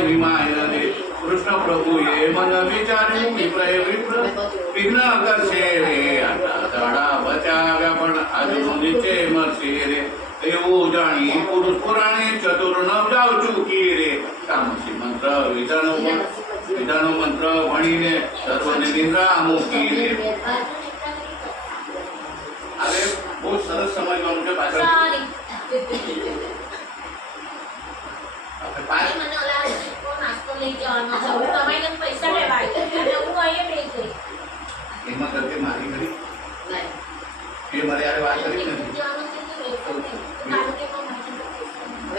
महिमाय रे कृष्ण प्रभु ये मन विचार्યું વિપ્રય વિઘ્ન કરશે રે આટલા દાડા બચાવ્યા પણ આજનો નીચે મરશે રે એવું જાણી પુરુષ પુરાણી ચતુર નવ જાવ ચૂકી રે કામસી મંત્ર વિધાનો મંત્ર ભણીને સર્વને નિદ્રા મૂકી રે અરે બહુ સરસ સમજવાનું છે પાછળ એમાં કરકે મારી કરી એ મારે યાર વાત કરી નથી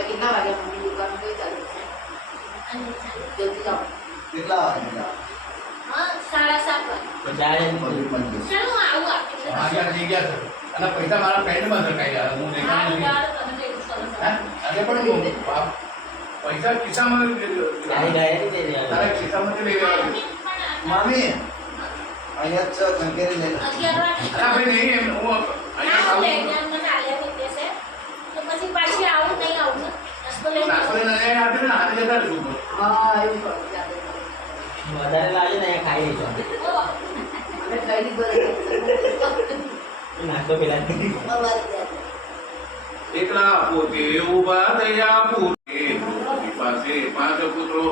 કેટલા વાગે મમ્મી દુકાન કઈ ચાલુ છે જલ્દી જાઓ કેટલા વાગે હા 7:30 વાગે જાય ચાલો આવું આપી આગળ જઈ ગયા છે અને પૈસા મારા ફ્રેન્ડમાં ધકાઈ ગયા હું દેખાતો નથી આજે પણ પૈસા ખિસ્સામાં તારા ખિસ્સામાંથી લઈ ગયા મામી અહીંયા જ કંકેરી લઈ અરે ભાઈ નહીં એમ હું અહીંયા પછી પાછી આવું નહીં આવું નાસ્તો લઈને નાસ્તો લઈને આજે ને આજે જતા છું હા એવું કરો વધારે લાગે ને ખાઈ લેજો અમે ખાઈ લીધું નાસ્તો પેલા એકલા પોતે ઉભા થયા પૂરે પાસે 5 પુત્રો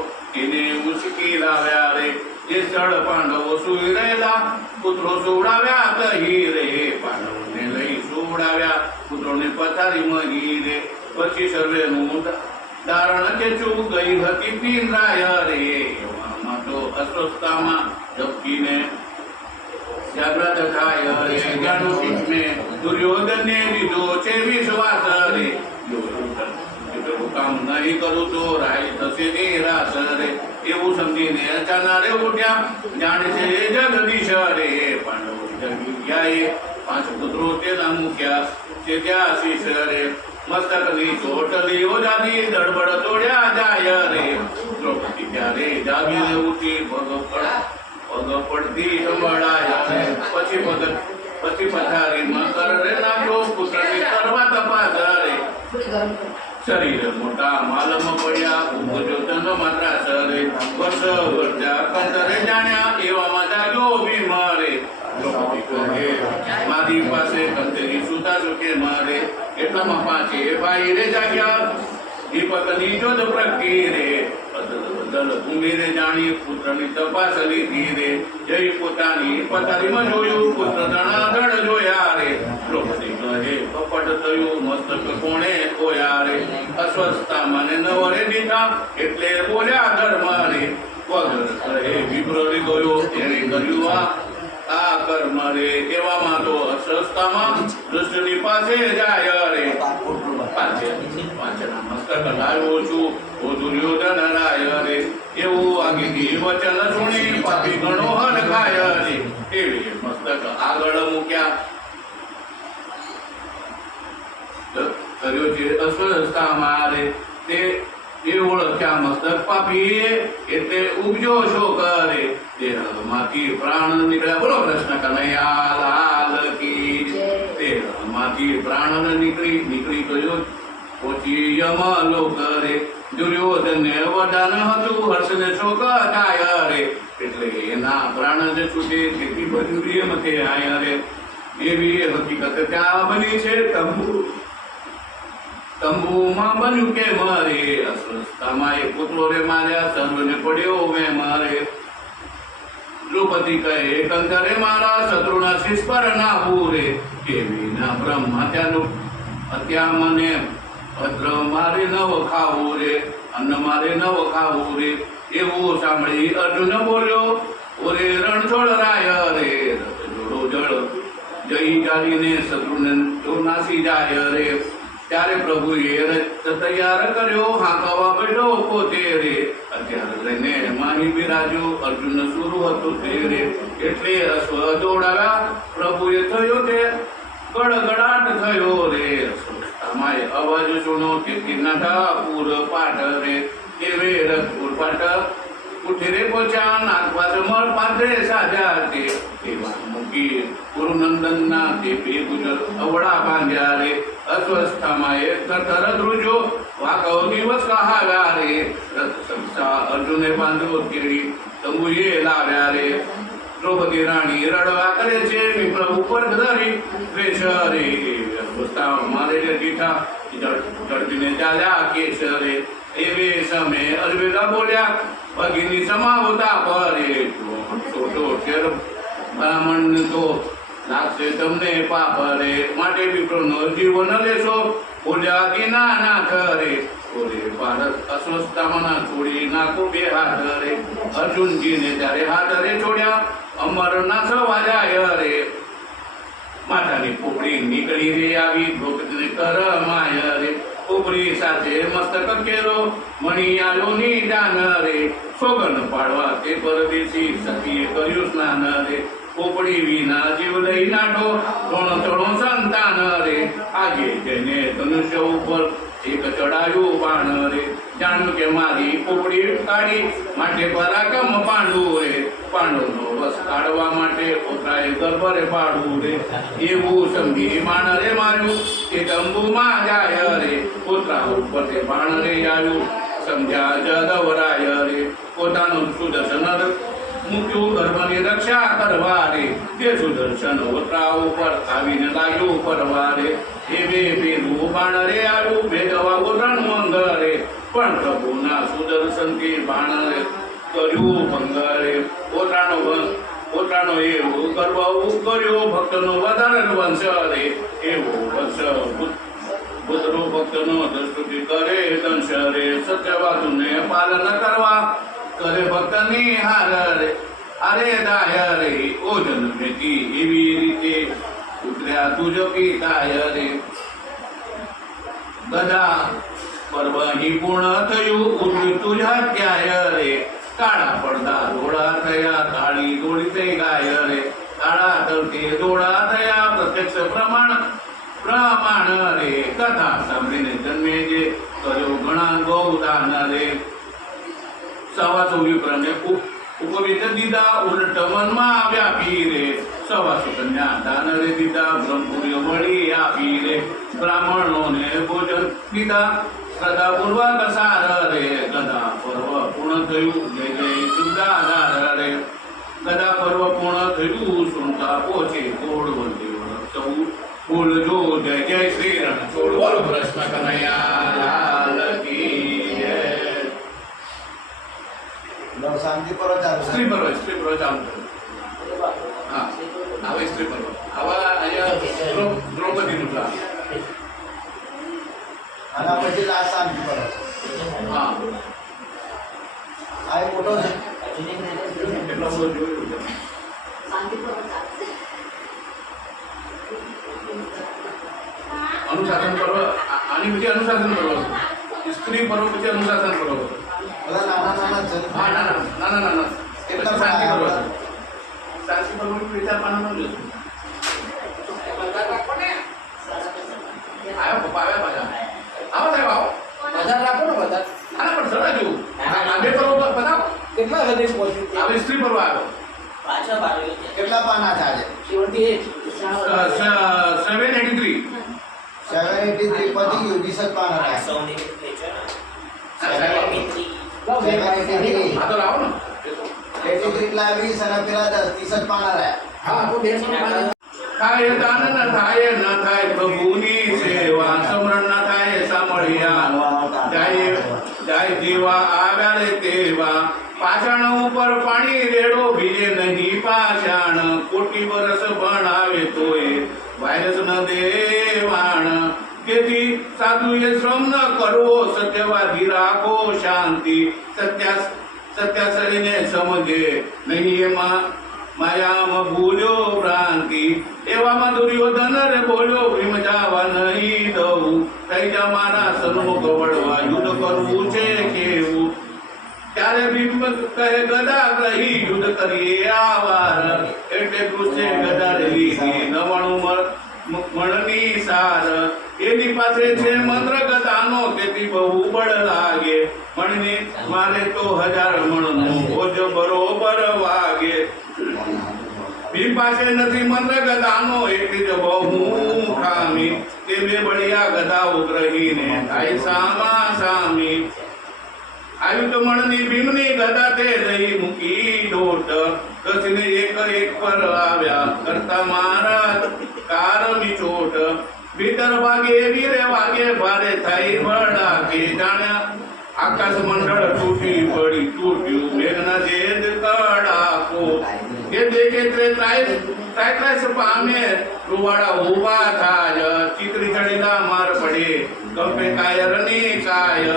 એને ઉસકી લાવ્યા રે જે સ્થળ પાંડવો સુઈ રહેલા પુત્રો સુવડાવ્યા કહી રે પાંડવોને લઈ સુવડાવ્યા પુત્રોને પથારીમાં ઘી રે પછી સર્વેનું દારણ ખેંચું ગઈ હતી પીંરાય રે એવામાં તો અસ્વસ્થતામાં ઝબકીને જાગ્રત થાય રે જાણું મેં દુર્યોધને લીધો છે વિશ્વાસ રે કામ નહીં કરું તો રાય થશે નિરાશ રે એવું સમજીને અચાનક રે ઉઠ્યા જાણે છે જગદીશ રે પાંડવો જગ્યાએ 5 પુત્રો તેના મૂક્યા છે ત્યાં શીશ રે મસ્તકની ચોટલી ઓજાની દડબડ તોડ્યા જાય રે દ્રૌપદી ત્યારે જાગીને ઉઠી પગ પડતી સંભળાય પછી પથારીમાં કરે નાખ્યો પુત્રની કરવા તપાસ રે શરીર મોટા માલમાં પડ્યા ઉપજો તન માત્રા સરે વર્ષ વર્જા કંતરે જાણ્યા એવામાં જાગ્યો બીમારે મારી પાસે કંતરી સુતા ચૂકે મારે એટલામાં 5 ભાઈ રે જાગ્યા દીપકની જોધ પ્રગટી રે બદલ ભૂમિને જાણી પુત્રની તપાસ લીધી રે જય પોતાની પથારીમાં જોયું પુત્ર ધણાધડ જોયા રે દ્રૌપદી કહે કપટ થયું મસ્તક કોણે ખોયા રે અસ્વસ્થતા મને નવરે દીધા એટલે બોલ્યા ધર્મ રે વગર કહે વિપ્રરી ગયો એને કર્યું આ કર્મ રે એવામાં તો અસ્વસ્થતામાં દુષ્ટની પાસે જાય રે પાંચના મસ્તક લાવ્યો છું ઓ દુર્યોધન રાય રે એવું આગેથી વચન સુણી પાપી ગણો હર ખાય રે એવી મસ્તક આગળ મૂક્યા કર્યો છે અસ્વસ્થતામાં રે તે ઓળખ્યા મસ્તક પાપીએ એટલે ઉપજો શોક રે દેહમાંથી પ્રાણ નીકળ્યા બોલો કૃષ્ણ કનૈયા લાલ કી દેહમાંથી પ્રાણ નીકળી ગયો પોચી યમલોક રે દુર્યોધનને વરદાન હતું હર્ષને શોક થાય રે એટલે એના પ્રાણ જે છૂટે તેથી બધું મતે આયા રે એવી હકીકત ત્યાં બની છે તંબુમાં બન્યું કે મારે અસ્વસ્થતામાં એ પુત્રો રે માર્યા સર્વને પડ્યો મેં મારે દ્રૌપદી કહે કંકરે મારા શત્રુના શીશ પર ના પૂરે કેવી ના બ્રહ્મા ત્યાંનું અત્યા મને ભદ્ર મારે નવ ખાવું રે અન્ન મારે નવ ખાવું રે એવું સાંભળી અર્જુન બોલ્યો ઓરે રણછોડ રાય રે જોડો જળ જઈ ચાલીને શત્રુને જો નાસી જાય રે ત્યારે પ્રભુએ તૈયાર કર્યો હાંકવા બેઠો પોતે રે અત્યારે લઈને માહી બિરાજો અર્જુન સુરુ હતું તે રે એટલે અશ્વ દોડાવ્યા પ્રભુએ થયો તે ગડગડાટ થયો રે અમાય અવાજ સુનો તેથી નાથા પૂર પાઠ રે એવે રથપુર પાઠ ઉઠી રે પોચા નાગપાસ મળ પાથરે સાજા તે એવા મૂકી ગુરુનંદન ના તે બે ગુજર અવળા બાંધ્યા રે અસ્વસ્થામાં એ થરથર ધ્રુજો વાકવ દિવસ કહાવ્યા રે રથ અર્જુને બાંધ્યો કેળી તંબુએ લાવ્યા રે દ્રૌપદી રાણી રડવા કરે છે વિપ્ર ઉપર ધરી દ્વેષ રે ગુસ્સા મારે દીઠા ઝડપીને ચાલ્યા કેશ રે એવે સમય અરવેલા બોલ્યા ભગીની સમાવતા પરે છોટો શેર બ્રાહ્મણ તો લાગશે તમને પાપ રે માટે વિપ્રનો જીવ ન લેશો બોલ્યા દીના ના કરે બોલે ભારત અસ્વસ્થતામાં છોડી નાખો બે હાથ રે અર્જુનજીને ત્યારે હાથ રે છોડ્યા અમર ના સવાજાય રે માતાની પોપડી નીકળી રે આવી દ્રૌપદીને કરમાય રે પોપડી સાથે મસ્તક કેરો મણી આલો ની દાન રે સોગન પાડવા તે પરદેશી સખીએ કર્યું સ્નાન રે પોપડી વિના જીવ લઈ નાઠો ત્રણ ચડો સંતાન રે આગે તેને ધનુષ્ય ઉપર એક ચડાયું બાણ રે જાણ્યું કે મારી પોપડી કાઢી માટે પરાક્રમ પાંડુ રે પાંડુનો વસ કાઢવા માટે પોતાએ ગર્ભ રે પાડવું રે એવું સમજી બાણ રે માર્યું કે તંબુમાં જાય રે પોતરા ઉપર તે બાણ રે આવ્યું સમજ્યા જદવરાય રે પોતાનું સુદર્શન મૂક્યું ગર્ભની રક્ષા કરવા રે તે સુદર્શન ઓતરા ઉપર આવીને લાગ્યું પરવા રે એવે પેલું બાણ રે આવ્યું ભેદવા ગોત્રનું અંગ રે પણ પ્રભુના સુદર્શનથી બાણ રે કર્યું ભંગ રે ઓતરાનો એવો ગર્વ કર્યો ભક્તનો વધારે વંશ રે એવો વંશ પુત્રો ભક્તનો દસ્તુતિ કરે દંશ રે સત્યવાદુને પાલન કરવા કરે ભક્તની હાર રે અરે દાય રે ઓ જન્મેથી એવી રીતે ઉતર્યા તુજ પિતાય રે ગદા પર્વ પૂર્ણ થયું ઉઠ્યું તુજ હત્યાય રે કાળા પડદા દોડા થયા કાળી દોડી થઈ ગાય રે કાળા તરતી દોડા થયા પ્રત્યક્ષ પ્રમાણ રે કથા સાંભળીને જન્મે જે કર્યો ઘણા ગૌદાન રે સવાસો વિપ્રને ઉપવિત દીધા ઉલટ મનમાં વ્યાપી રે સવાસો કન્યા દાન રે દીધા બ્રહ્મપુર્ય મળી આપી રે બ્રાહ્મણોને ભોજન દીધા સદા પૂર્વક સાર રે ગદા પર્વ પૂર્ણ થયું જય જય દુર્ગાધાર રે ગદા પર્વ પૂર્ણ થયું સુનતા પોચે કોડ વંદે સૌ બોલજો જય જય શ્રી રણછોડ બોલો કૃષ્ણ કનૈયા લાલ કી જય શાંતિ પર સ્ત્રી પર્વ ચાલુ હા હવે સ્ત્રી પર્વ આવા અહીંયા દ્રૌપદીનું પ્લાન આના પછી લાસ્ટ શાંતિ પર હા આ મોટો છે એટલો બધો જોયું છે અનુશાસન પર્વ આની પછી અનુશાસન પર્વ સ્ત્રી પર્વ પછી અનુશાસન પર્વ બધા નાના નાના જન હા નાના કેટલા શાંતિ પર્વ પાના? શાંતિ પર્વ વિચાર પાના નો જોશું આયો પપ્પા આવ્યા પાછા આવો સાહેબ આવો બધા રાખો ને બધા આના પણ સરળ જોવું આ બે પર્વ બતાવો કેટલા હૃદય પહોંચ્યું હવે સ્ત્રી પર્વ આવ્યો પાછળ પાડ્યું છે કેટલા પાના છે આજે 783 783 પતી ગયું 20 પાના રહ્યા. 783 આ તો લાવો ને 83 લાવી અને પેલા 10 30 પાના રહ્યા. હા તો બે થાય દાન ન થાય પ્રભુની સેવા સમરણ ન થાય સાંભળ્યા જાય જેવા આવ્યા રે તેવા પાષાણ ઉપર પાણી રેડો ભીજે નહીં પાષાણ કોટી વર્ષ ભણાવે તોય વાયરસ ન દેવાણ તેથી સાધુએ શ્રમ ન કરવો સત્યવાદી રાખો શાંતિ સત્યાસરીને સમજે નહીં એમાં માયામાં ભૂલ્યો ભ્રાંતિ એવામાં દુર્યોધન રે બોલ્યો ભીમ જાવા નહીં દઉં થઈ જા મારા સન્મુખ વળવા યુદ્ધ કરવું છે કેવું ત્યારે ભીમ કહે ગદા ગ્રહી યુદ્ધ કરીએ આવાર એટલે ગુસ્સે ગદા લીધી 99 મણની સાર એની પાસે છે મંત્ર ગદાનો તેથી બહુ બળ લાગે મણની મારે તો 1000 મણનો બોજ બરોબર વાગે ભીમ પાસે નથી મંત્ર ગદાનો એટલી જ બહુ ખામી તે બે બળિયા ગદાઓ ગ્રહીને થાય સામા સામી આયુધમણની ભીમની ગદા તે લઈ મૂકી દોટ કસીને એક પર આવ્યા કરતા મારા કારમી ચોટ ભીતર વાગે વીરે વાગે ભારે થઈ ભડા કે જાણ્યા આકાશ મંડળ તૂટી પડી તૂટ્યું મેઘના જેદ કડાકો કે દેખે તે ત્રાઈસ પામે રૂવાડા ઉભા થાય ચિત્રી ચડેલા માર પડે કંપે કાયરની કાય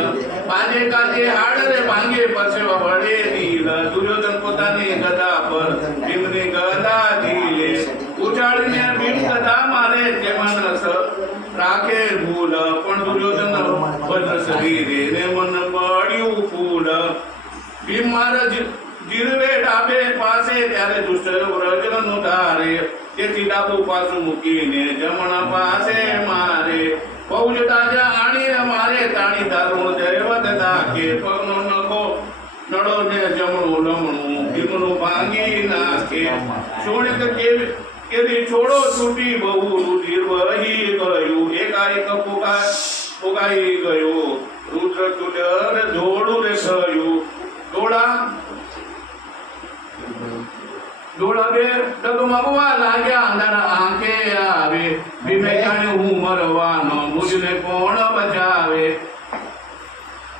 બાજે કાજે હાડ રે ભાંગે પરસેવા વળે દિલ દુર્યોધન પોતાની ગદા પર ભીમની ગદા ઝીલે ઉછાળીને ભીમ ગદા મારે તેમાં રસ રાખે ભૂલ પણ દુર્યોધન વજ્ર શરીરે ને મન પડ્યું ફૂલ ભીમ મારા જીરવે ડાબે પાસે ત્યારે દુષ્ટ વ્રજન ધારે તેથી ડાબુ પાછું મૂકીને જમણા પાસે મારે બહુ જ તાજા આણીને મારે તાણી દારૂણ દૈવત દાખે પગનો નખો નડો ને જમણું લમણું ભીમનું ભાંગી નાખે સોણિત કેવી છોડો છૂટી બહુ રુધિર વહી ગયું એકાએક ફુગાઈ ગયો રુદ્ર તુડર ધોળું રે થયું ડોળા બે ડગમગવા લાગ્યા અંધારા આંખે આવે ભીમે જાણ્યું હું મરવાનો મુજને કોણ બચાવે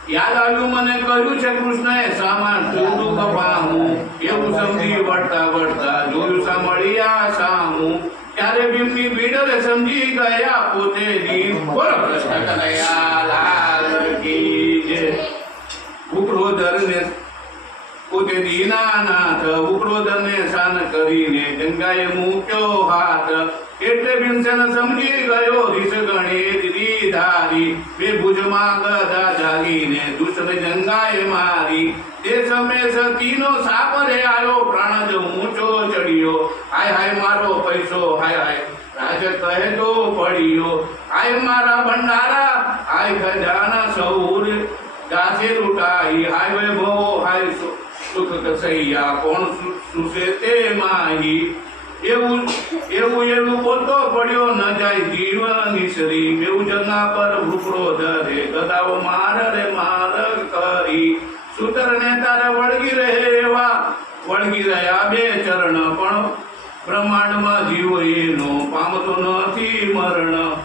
યાદ આવ્યું મને કહ્યું છે કૃષ્ણએ સામાન તું કપાવું એવું સમજી વળતા જોયું સાંભળ્યા સામું ત્યારે ભીમની ભીડરે સમજી ગયા પોતે દીન બોલો કૃષ્ણ કનૈયા લાલ કી જય ઉગ્રોધરને પોતે દીનાનાથ ઉગ્રોધરને શાન કરીને ગંગાએ મૂક્યો હાથ એટલે ભીમસેન સમજી ગયો રીસ ગણે દીધી ધારી બે ભુજમાં ગદા જાગીને દુષ્ટ ગંગાએ મારી તે સમય સતીનો સાપ રે આવ્યો પ્રાણ જ ઊંચો ચડ્યો હાય હાય મારો પૈસો હાય હાય રાજ કહેતો પડ્યો હાય મારા ભંડારા હાય ખજાના સૌર ગાસે લૂંટાઈ હાય વૈભવો હાય સુખ કસૈયા કોણ સુસે તે માહી એવું બોલતો પડ્યો ન જાય જીવન નિસરી બેઉ જગા પર ભૂખરો ધરે ગદાઓ માર રે માર કરી સૂતર ને તારે વળગી રહ્યા બે ચરણ પણ બ્રહ્માંડમાં જીવ એનો પામતો નથી મરણ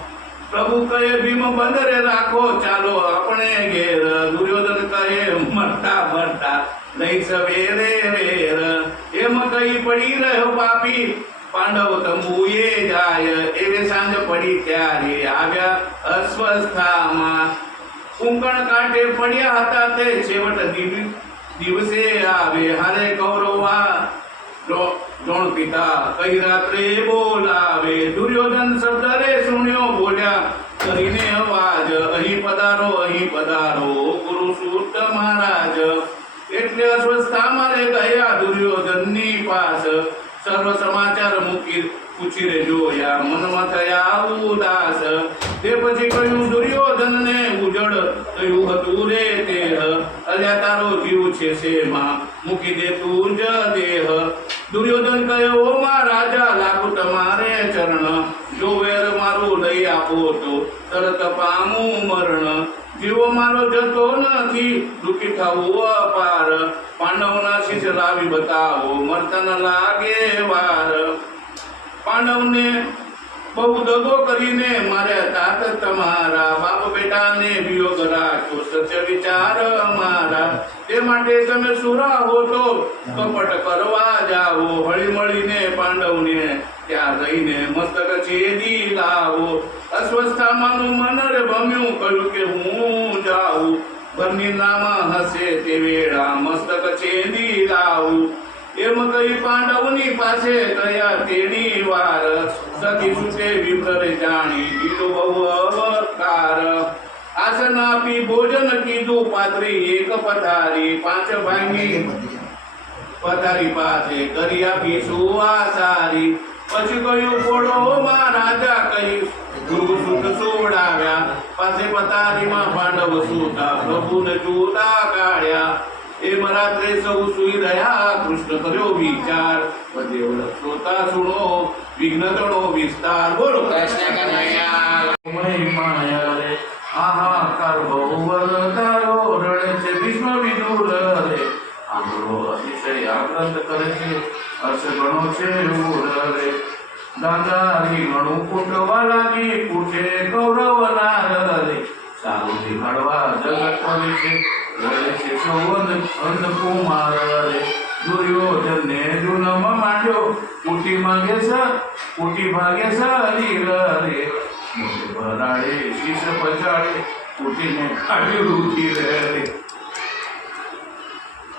પ્રભુ કહે ભીમ બંદરે રાખો ચાલો આપણે ઘેર દુર્યોધન કહે મરતા લઈ સવેરે વેર એમ કહી પડી રહ્યો પાપી પાંડવ તંબુએ જાય એવે સાંજ પડી ત્યારે આવ્યા અસ્વસ્થામાં કુંકણ કાંઠે પડ્યા હતા તે છેવટ દિવસે આવે હારે કૌરવા દ્રોણ પિતા કઈ રાત્રે બોલાવે દુર્યોધન શબ્દ રે સુણ્યો બોલ્યા કરીને અવાજ અહીં પધારો ગુરુસૂત મહારાજ એટલે અસ્વસ્થામાં રે ગયા દુર્યોધનની પાસ સર્વ સમાચાર મૂકી પૂછી રે જોયા મનમાં થયા ઉદાસ તે પછી કહ્યું દુર્યોધનને ઉજળ થયું હતું રે દેહ અલ્યા તારો જીવ છે શેમાં મૂકી દે તું જ દેહ દુર્યોધન કહ્યો ઓ મહારાજા લાગુ તમારે ચરણ જો વેર મારું લઈ આપો તો તરત પામું મરણ જીવો મારો જતો નથી દુઃખી થવું અપાર પાંડવના શીશ લાવી બતાવો મર્તન લાગે વાર પાંડવને બહુ દગો કરીને માર્યા તાત તમારા બાપ બેટાને વિયોગ રાખો સત્ય વિચાર અમારા તે માટે તમે સુરા હો તો કપટ કરવા જાઓ હળી મળીને પાંડવને ત્યાં રહીને મસ્તક છેદી લાવો અસ્વસ્થામાંનું મન રે ભમ્યું કહ્યું કે હું જાઉં ઘરની નામાં હશે તે વેળા મસ્તક છેદી લાવું એમ કહી પાંડવની પાસે ગયા તેની વાર સતી છૂટે વિપ્રરે જાણી દીધો બહુ અવતાર આસન આપી ભોજન કીધું પાત્રી એક પથારી પાંચ ભાંગી પથારી પાસે કરી આપી સુવા સારી પછી કહ્યું પોળો માં રાજા કહી ગુરુ સુત સોડાવ્યા પાસે પથારીમાં પાંડવ સૂતા પ્રભુને જુદા કાઢ્યા એમ રાત્રે સૌ સુઈ રહ્યા કૃષ્ણ કર્યો વિચાર દેવ શ્રોતા સુણો વિઘ્ન તણો વિસ્તાર બોલો કૃષ્ણ કનૈયા મહિમા રે આહાકાર બહુ વરતારો રડે છે વિશ્વ વિદુ ઉર રે આંગળો અતિશય આગ્રત કરે છે અર્થ ગણો છે ઉર રે ગાંધારી ગણું કૂટવા લાગી કૂટે કૌરવ નાર રે સારું દેખાડવા જગત કરે છે રહે છે સૌવન અંધકુમાર રે દુર્યોધન ને જુલમ માંડ્યો કુટી માંગે છે કુટી ભાગે શરીર રે મોટે ભરાડે શીશ પછાડે કુટીને કાઢ્યું રુધિર રે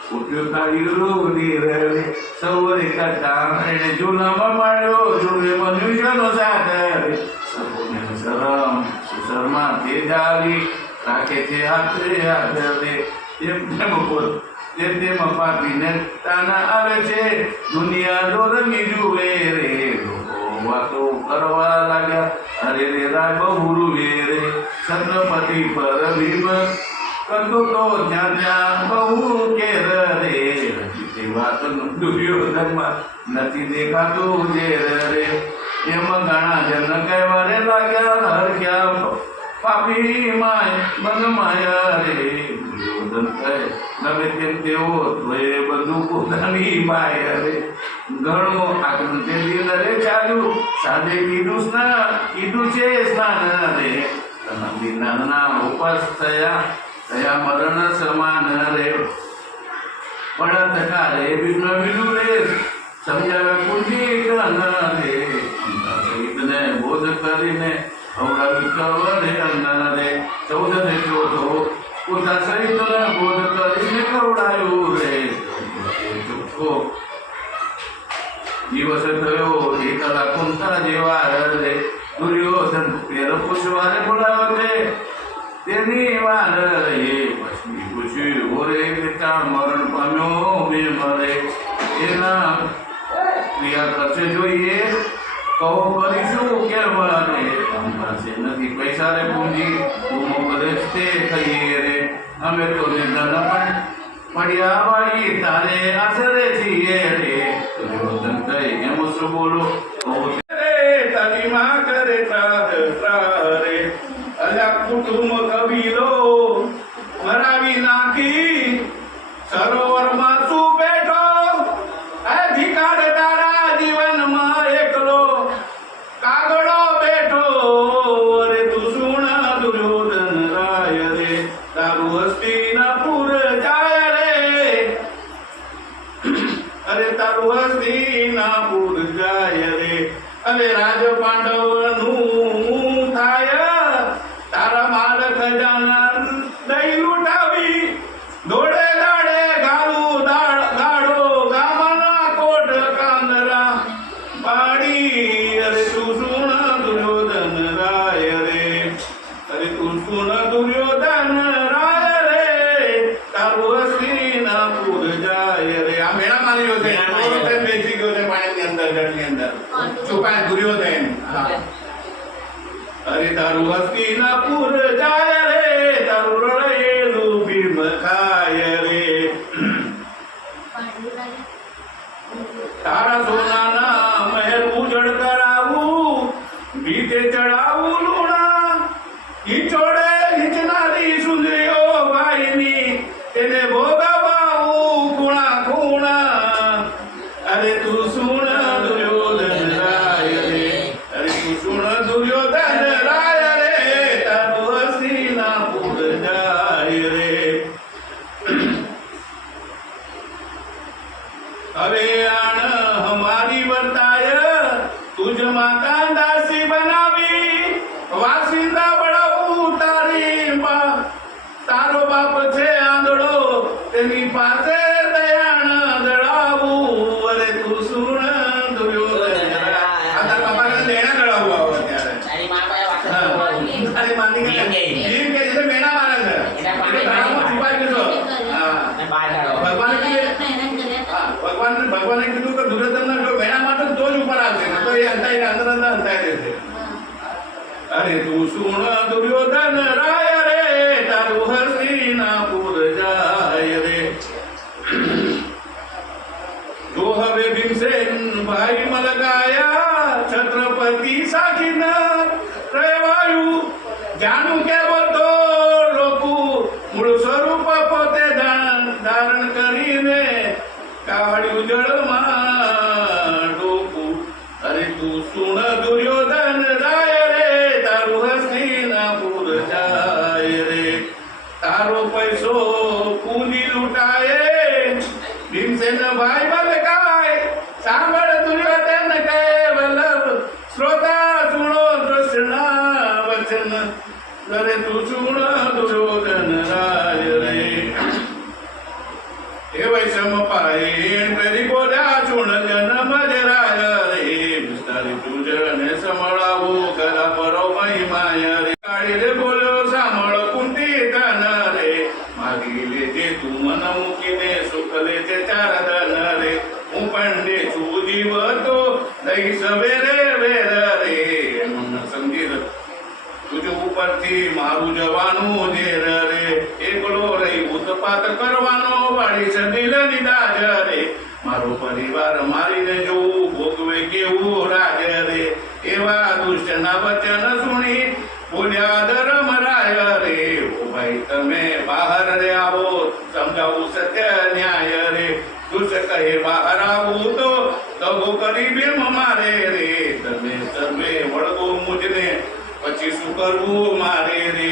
કુટ્યું કાઢ્યું રુધિર રે સૌરે કરતા એને જુલમ માંડ્યો જુએ મનુષ્યનો સાથ રે સૌને શરમ સુશર્મા તે જાવી રાખે છે હાથે હાથ રે તેમ તેમ બોલ તેમ પાપીને તાના આવે છે દુનિયા દોરમી જુએ રે લોકો વાતો કરવા લાગ્યા અરે રે રાય બહુ રૂવે રે છત્રપતિ પર ભીમ કરતો તો જ્યાં જ્યાં બહુ કેર રે તે વાત દુર્યોધનમાં નથી દેખાતું ઝેર રે એમ ઘણા જન કહેવા રે લાગ્યા હરખ્યા પાપી માય મન માયા રે દુર્યોધન કહે નવે તેમ તેઓ તોય બધું પોતાની માય રે ઘણો આગળ તે દિલ રે ચાલ્યું સાદે કીધું છે સ્નાન રે નાના ઉપાસ થયા મરણ સમાન રે પડત કારે વિષ્ણુ વિદુ રે સમજાવે કુંડી કન રે સહિતને બોધ કરીને અવરાવી કવરે અન્ન રે 14 ને 14 પોતા સહિતને બોધ કરીને કવડાયું રે ચોખ્ખો દિવસ થયો એકલા કુંતા જેવા રે દુર્યોધન પેર પૂછવાને બોલાવે તેની વાર રે પછી પૂછ્યું ઓરે પિતા મરણ પામ્યો ભીમ રે એના ક્રિયા કરશે જોઈએ કહો કરીશું કેમ રે પાસે નથી પૈસા રે પૂંજી તું કરે તે થઈએ રે અમે તો નિધન પણ પડ્યા વાળી તારે આશરે છીએ રે દુર્યોધન કહે એમ શું બોલો રે તારી માં કરે રે અલ્યા કુટુંબ કબીલો મરાવી નાખી સરોવરમાં શું બેઠો અધિકાર તારા જીવનમાં એકલો કાગડો બેઠો અરે તું સુણ દુર્યોધન રાય રે તારું હસ્તિનાપુર જાય રે અરે તારું હસ્તિનાપુર જાય રે અરે રાજ પાંડવનું થાય તારા માલ ખજાના દઈ લૂંટાવી દોડે દાડે ગાળું ગાડો ગામના કોટ કાંદરા પાડી અરે તું સુણ દુર્યોધન રાય રે અરે તું સુણ દુર્યોધન રાય રે તારું હસ્તિનાપુર જાય રે આ મેળા મારી ગયો છે બેસી ગયો છે પાણીની અંદર જળની અંદર છુપાય દુર્યોધન અરે તારું હસ્તિનાપુર જાય રે તારું રળેલું ભીમ ખાય રે તારા સોનાના મહેલ ઉજળ કરાવું ભીતે ચડાવું લુણા હિંચોડે હિંચનારી સુંદરીઓ ભાઈની તેને ભોગવાવું ખૂણા ખૂણા અરે તું સુણ દુર્યોધન રાય રે અરે તું સુણ દુર્યોધન રાય રે તારું હસ્તિનાપુર જાય રે હવે આણ હમારી વર્તાય તુજ માતા દાસી બનાવી વાસિંદા બળાવું તારી તારો બાપ છે આંધળો તેની પાસે દયાણ દળાવું અરે તું સુણ દુર્યોધન રાય આ તારા બાપાને દેણા દળાવું આવે ત્યારે તારી માં પાસે વાત હા. અરે માની કે ભીમ કે છે મેણા મારે છે એટલે તળાવમાં છુપાઈ ગયો હા ને બહાર કાઢો ભગવાને કીધું કે દુર્યોધનના જો વેણા માટે તો જ ઉપર આવશે ને તો એ અંતાઈ અંદર રહેશે અરે તું સુણ દુર્યોધન રાય રે તારું હસ્તિનાપુર જાય રે તો હવે ભીમસેન ભાઈ મલકાયા છત્રપતિ સાખી ન રહેવાયું જાણું કે બધો લોકો મૂળ સ્વરૂપ પોતે ધારણ ધારણ કરીને કાવડ્યું જળમાં ડોકું. અરે તું સુણ દુર્યોધન રાય રે, તારું હસ્તિનાપુર જાય રે. તારો પૈસો પૂંજી લૂંટાય, ભીમસેન ભાઈ બલકાય. સાંભળ દુર્યોધન કહે વલ્લભ, શ્રોતા સુણો કૃષ્ણના વચન. અરે તું સુણ દુર્યોધન રાય રે. એ વૈષમ પાય પેરી બોલ્યા સુણ જન્મ રાય રે. વિસ્તારી તું જળને સંભળાવો ગલા પરો મહિમાય રે. કાળી રે બોલ્યો સાંભળ કુંતી તન રે. માગી લેજે તું મન મૂકીને, સુખ લેજે ચાર ધન રે. હું પંડે છું જીવ તો દઈ સવેરે વેર રે. મન સમજી તુજ ઉપરથી મારું જવાનું ઝેર રે. એકલો રહી ઉત્પાત કરવાનો, વાળી છે દિલની દાજ રે. મારો પરિવાર મારીને જોવું, ભોગવે કેવું રાજ રે. એવા દુષ્ટના વચન સુણી બોલ્યા ધર્મરાય રે. ઓ ભાઈ તમે બહાર રે આવો, સમજાવું સત્ય ન્યાય રે. દુષ્ટ કહે બહાર આવું તો દગો કરી ભીમ મારે રે. તમે સર્વે વળગો મુજને, પછી શું કરવું મારે રે.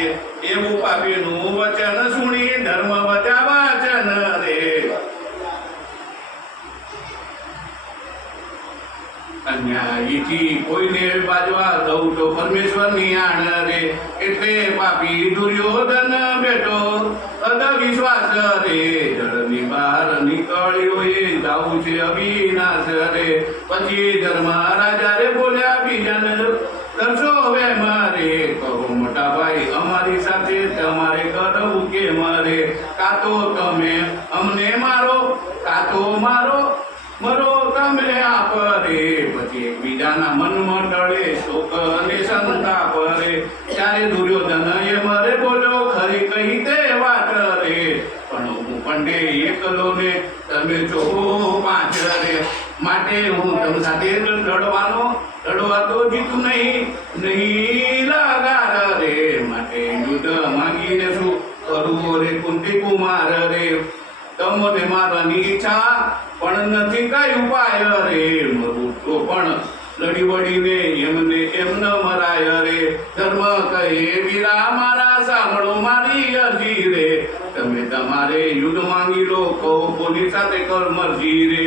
એવું પાપીનું વચન સુણી ધર્મ વધ્યા વાચન રે. અન્યાયીથી કોઈને બાજવા દઉં તો પરમેશ્વરની આણ રે. એટલે પાપી દુર્યોધન બેઠો અધવિશ્વાસ રે. જળની બહાર નીકળ્યો એ જાવું છે અવિનાશ રે. પછી ધર્મ રાજા રે બોલ્યા બીજાને કરશો હવે મારે. કહો મોટા ભાઈ અમારી સાથે તમારે કરવું કે મારે. કાં તો તમે અમને મારો, કાં તો મારો મરો તમે આપ રે. પછી એકબીજાના મનમાં ટળે શોક અને સંતાપ રે. ત્યારે દુર્યોધન એ મરે બોલ્યો ખરી કહી તે વાત રે. પણ હું પંડે એકલો ને તમે છો પાંચ રે. માટે હું તમ સાથે લડવા તો જીતું નહીં લાગાર રે. માટે યુદ્ધ માંગીને શું કરવું રે કુંતી કુમાર રે. તમને મારવાની ઈચ્છા પણ નથી કઈ ઉપાય રે. મરું તો પણ લડી વળીને એમને એમ ન મરાય રે. ધર્મ કહે વીરા મારા સાંભળો મારી અરજી રે. તમે તમારે યુદ્ધ માંગી લો, કહો પોલીસ સાથે કર મરજી રે.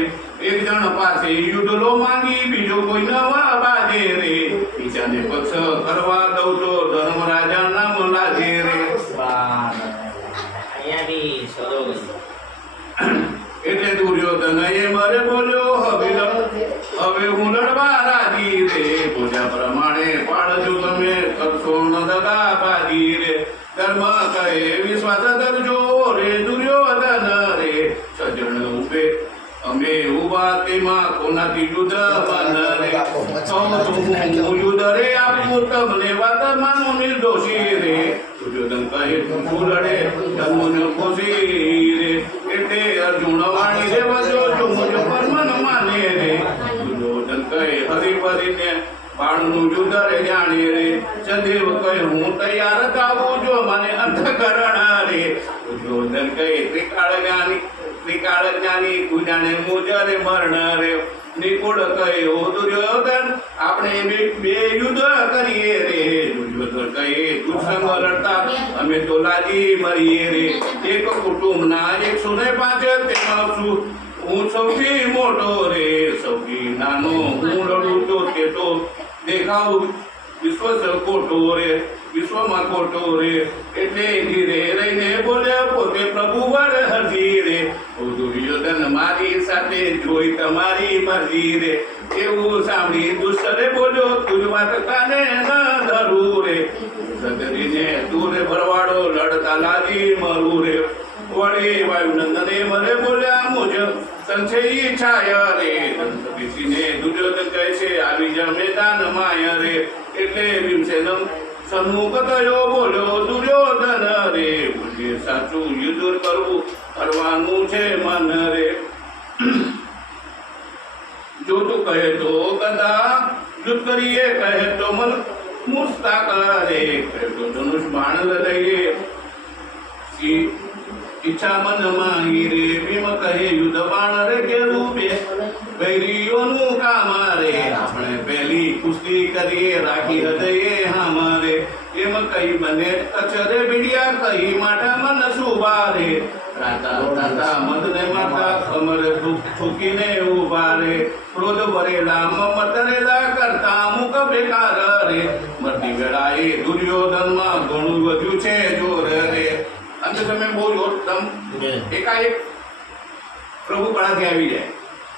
એક જણ પાસે યુદ્ધ લો માંગી, બીજો કોઈ નવા બાજે રે. બીજાને પક્ષ કરવા દઉં તો ધર્મ રાજા નામ લાગે રે. અહીંયા બી સોદો ગયો. એટલે દુર્યોધન એ મરે બોલ્યો હવે હું લડવા રાજી રે. બોલ્યા પ્રમાણે પાડજો તમે, કરશો ન દગા બાજી રે. ધર્મ કહે વિશ્વાસ કરજો રે દુર્યોધન રે. સજણ ઉભે અમે ઉભા તેમાં કોનાથી યુદ્ધ બન રે. હું યુદ્ધ રે આપું તમને વાત માનો નિર્દોષી રે. દુર્યોધન કહે તું લડે ધર્મને ખુશી રે. એટલે અર્જુન વાણી રે વજો જો મુજો પરમન માને રે. દુર્યોધન કહે હરી ભરીને બાણનું યુદ્ધ રે જાણે રે. સદેવ કહે હું તૈયાર થાવું જો મને અંતકરણ રે. દુર્યોધન કહે ત્રિકાળ જ્ઞાની તું જાણે મુજરે મરણ રે. નિકુળ કહે ઓ દુર્યોધન આપણે બે યુદ્ધ કરીએ રે. દુર્યોધન કહે તું સંગ લડતા અમે તો લાજી મરીએ રે. એક કુટુંબના 105 તેમાં હું સૌથી મોટો રે. સૌથી નાનો હું લડું તો તે તો દેખાવું વિશ્વમાં ખોટો રે. એટલે ધીરે રહીને બોલે પોતે પ્રભુ વર હરજી રે. ઓ દુર્યોધન મારી સાથે જોઈ તમારી મરજી રે. એવું સાંભળી દુષ્ટ બોલ્યો તુજ વાત કાને ન ધરું રે. સદરીને તું રે ભરવાડો લડતા લાજી મરું રે. વળી વાયુનંદને મને બોલ્યા મુજ સંશે ઈચ્છાય રે. બેસીને દુર્યોધન કહે છે આવી જ મેદાન માય રે. એટલે ભીમસેન સન્મુખ થયો બોલ્યો દુર્યોધન રે. બોલે સાચું યુદ્ધ કરવાનું છે મન રે. જો તું કહે તો ગદા યુદ્ધ કરીએ, કહે તો મન મુસ્તા કરે. કહે તો ધનુષ બાણ લઈએ ઈચ્છા મનમાં રે ભીમ કહે યુદ્ધ બાણ રે કે રૂપે વૈરીઓનું કામ રે આપણે પહેલી કુસ્તી કરીએ રાખી હૃદયે હામરે એમ કહી બને અચરે બીડિયા કહી માટા મન સુભા રે રાતા રાતા મદને માતા ખમર થૂકીને ઉભા રે ક્રોધ ભરેલા મમતરેલા કરતા મુખ બેકાર રે મરતી વેળાએ દુર્યોધનમાં ઘણું વધ્યું છે જોર રે અંત તમે બોલો તમ એકાએક પ્રભુ કળાથી આવી જાય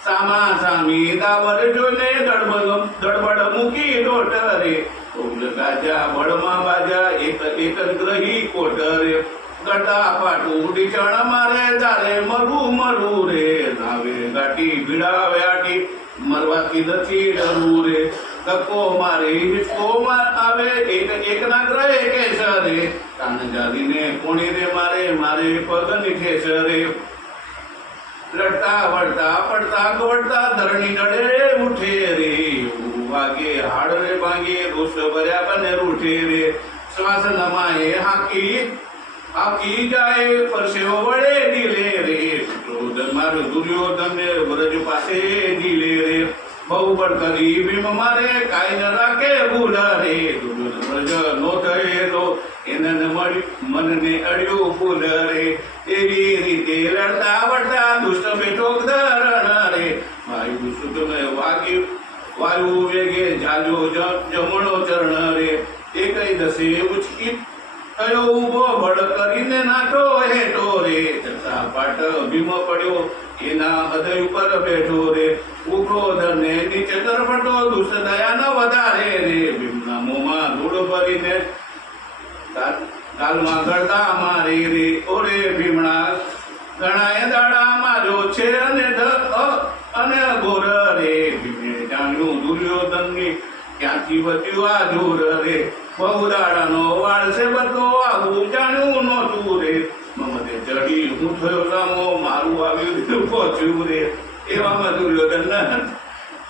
સામા સામી દાવર જોઈને દડબડ મૂકી દોટ રે ઉગ્ર ગાજા બળમાં બાજા એક એક ગ્રહી કોટ રે ગટા પાટું ડીચણ મારે તારે મરું રે નાવે ગાટી ભીડાવે આટી મરવાથી નથી ડરવું રે ધક્કો મારે હિચકો આવે એક ના ગ્રહે કેસરે કાન જાદીને કોણી રે મારે પગ નીઠેસ રે લડતા વળતા પડતા ગવડતા ધરણી નડે ઉઠે રે વાગે હાડ રે ભાંગે રોષ ભર્યા બને રૂઠે રે શ્વાસ નમાએ હાકી જાય પરસેવો વળે દિલે રે ક્રોધ મારો દુર્યોધન ને વ્રજ પાસે દિલે રે બહુ બળકરી ભીમ મારે કાઈ ન રાખે ભૂલ રે દુર્યોધન વ્રજ નો થયેલો એને મળી મનને અડ્યો ફૂલ રે એવી રીતે લડતા વળતા દુષ્ટ બેઠો ધરણ રે વાયુ સુત વાયુ વેગે જાજો જમણો ચરણ રે એ કઈ દસે ઉચકી થયો ઉભો બળ કરીને નાઠો હેઠો રે ચરસા પાટ ભીમ પડ્યો એના હૃદય ઉપર બેઠો રે ઉભો ધરને નીચે તરફટો દુષ્ટ દયા ન વધારે રે ભીમના મોંમાં ધૂળ ભરીને ગાલમાં ગળતા મારી રે ઓરે ભીમણા ઘણાએ દાડા માર્યો છે અને ઘોર રે ભીમે જાણ્યું દુર્યોધનની ક્યાંથી વધ્યું આ જોર રે બહુ દાડાનો વાળ છે બધો આવું જાણ્યું નહોતું રે મમતે ચડી હું થયો સામો મારું આવ્યું પહોંચ્યું રે એવામાં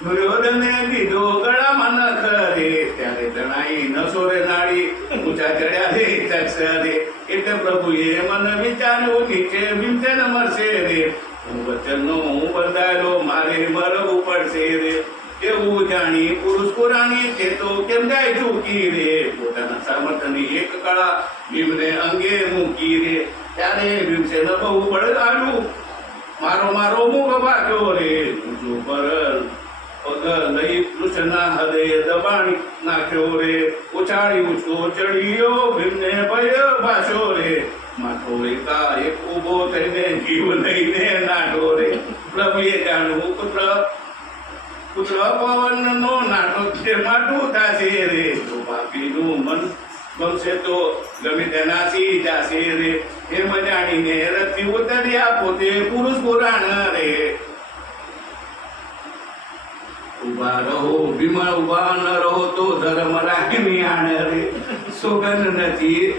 દુર્યોધને દીધો ગળામાં નખ રે ત્યારે જણાઈ નસો રે નાડી ઊંચા ચડ્યા રે ચક્ષ રે એટલે પ્રભુએ મન વિચાર્યું નીચે ભીમસેન મરશે રે હું વચનનો હું બંધાયેલો મારે મરવું પડશે રે એવું જાણી પુરુષ પુરાણી તે તો કેમ જાય ચૂકી રે પોતાના સામર્થ્યની એક કળા ભીમને અંગે મૂકી રે ત્યારે ભીમસેન બહુ બળ આવ્યું મારો મુખ ભાગ્યો રે ઊંચો પર પગ લઈ કૃષ્ણના હૃદય દબાણી નાખ્યો રે ઉછાળી ઊંચો ચડ્યો ભીમને ભય ભાષો રે માથો એકા એક ઉભો થઈને જીવ લઈને નાઠો રે પ્રભુએ જાણવું પુત્ર પવન નો નાટો છે માટું થશે રે તો પાપીનું મન બનશે તો ગમે તે નાસી જાશે રે એમ જાણીને રથી ઉતર્યા પોતે પુરુષ પુરાણ રે ઉભા રહો ભીમ ઉભા ન રહો તો ધર્મ રાખી આણ રે સોગન નથી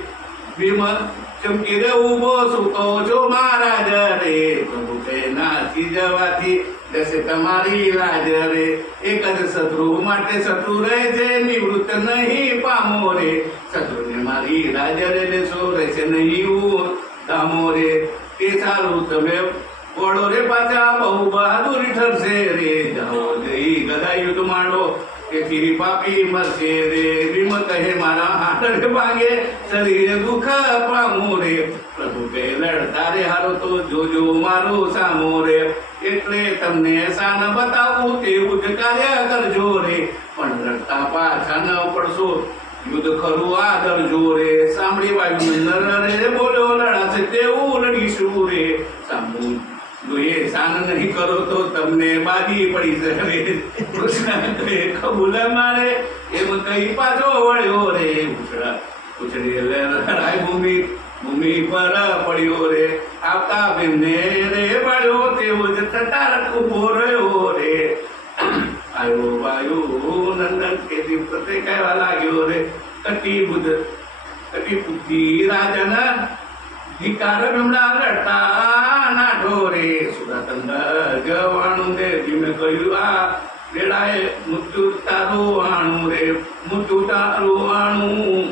ભીમ ચમકી રે ઉભો સુતો છો મહારાજ રે પ્રભુ કે નાસી જવાથી જશે તમારી લાજ રે એક જ શત્રુ માટે શત્રુ રહે છે નિવૃત્ત નહીં પામો રે શત્રુને મારી લાજ રે લેશો રહેશે નહીં દામો રે તે સારું તમે વળો રે પાછા બહુ બહાદુરી ઠરશે રે જાઓ જઈ ગદા યુદ્ધ માંડો તેથી પાપી મરશે રે ભીમ કહે મારા હાથ રે ભાંગે શરીર દુઃખ પામું રે પ્રભુ કહે લડતા રે હારો તો જોજો મારું સામો રે એટલે તમને શાન બતાવું તેવું જ કાર્ય કરજો રે પણ લડતા પાછા ન પડશો યુદ્ધ ખરું આદરજો રે સાંભળી વાયુ નર રે બોલ્યો લડાશે તેવું લડીશું રે સાંભળું જોઈએ શાન નહીં કરો તો તમને બાજી પડી શકે કૃષ્ણ કહે કબૂલ મારે એમ કઈ પાછો વળ્યો રે ઉછળી રાય ભૂમિ પર પડ્યો રે આવતા ભીમને રે વાળ્યો તેવો જ તટારક ઉભો રહ્યો રે આવ્યો વાયુ નંદન કેતી પ્રત્યે કહેવા લાગ્યો રે કટી બુદ્ધિ રાજન ધિકાર ભીમડા લડતા નાઠો રે સુરાતંદ જવાણું દે ભીમે કહ્યું આ વેળાએ મૃત્યુ તારું આણું રે મૃત્યુ તારું આણું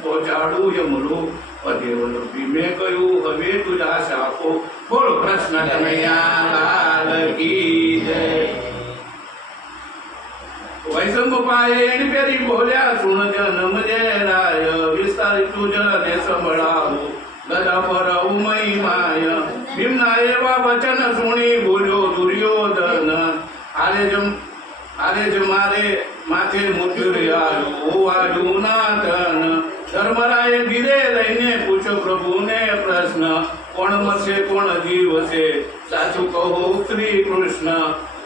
પહોંચાડું યમલું અદેવનો ભીમે કહ્યું હવે તુજા શાપો બોલો કૃષ્ણ કનૈયા લાલ કી જય વૈષ્ણવ પાયણ પેરી બોલ્યા સુણ જન્મ જય રાય વિસ્તારિત જને સંભળાવો ગદા પર ઉમય માય ભીમના એવા વચન સુણી બોલ્યો દુર્યોધન આરે જ મારે માથે મૃત્યુ આવ્યું નાથન ધર્મરાયે ધીરે લઈને પૂછ્યો પ્રભુને પ્રશ્ન કોણ મરશે કોણ જીવશે સાચું કહો શ્રી કૃષ્ણ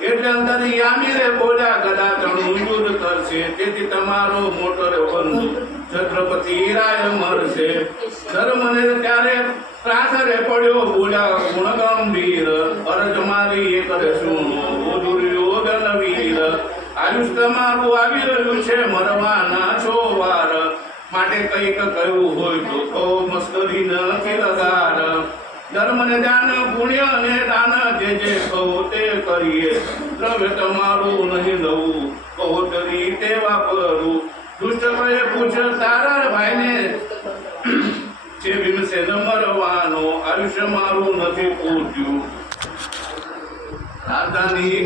એટલે અંતર્યામી રે બોલ્યા ગદા તણું યુદ્ધ કરશે તેથી તમારો મોટો બંધુ છત્રપતિ રાય મરશે ધર્મને ત્યારે ત્રાસરે પડ્યો બોલ્યા ગુણ ગંભીર અરજ મારી એ કરે સુનો દુર્યોધન વીર આયુષ તમારું આવી રહ્યું છે મરવાના છો વાર માટે કંઈક કહ્યું હોય તો કહો મસ્કરી નથી લગાડ ધર્મને દાન પુણ્ય અને દાન જે કહો તે કરીએ દ્રવ્ય તમારું નહીં લવું કહો તરી તે વાપરું દુષ્ટ ભાઈએ પૂછ તારા ભાઈને છે ભીમસેન મરવાનો આયુષ્ય મારું નથી પૂછ્યું રાજધાની